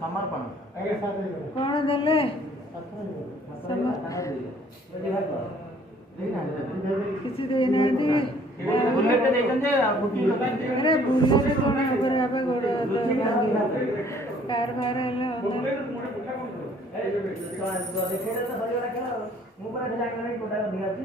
समर्पण कौन देले किसी देना दी बुलेट देछन जे बुकिंग अरे बुलेट कोन ऊपर आबे गोड़ कार बार हेले देखे तो सरिया क्या मु पर डिजाइन नहीं टोटल दिया छी